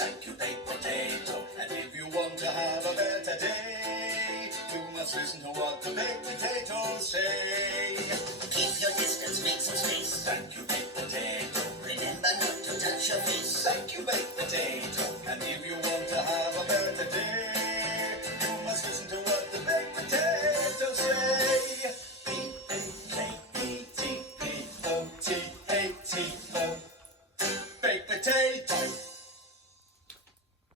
Thank you, baked potato. And if you want to have a better day, you must listen to what the baked potatoes say. Keep your distance, make some space. Thank you, baked potato. Remember not to touch your face. Thank you, baked potato. And if you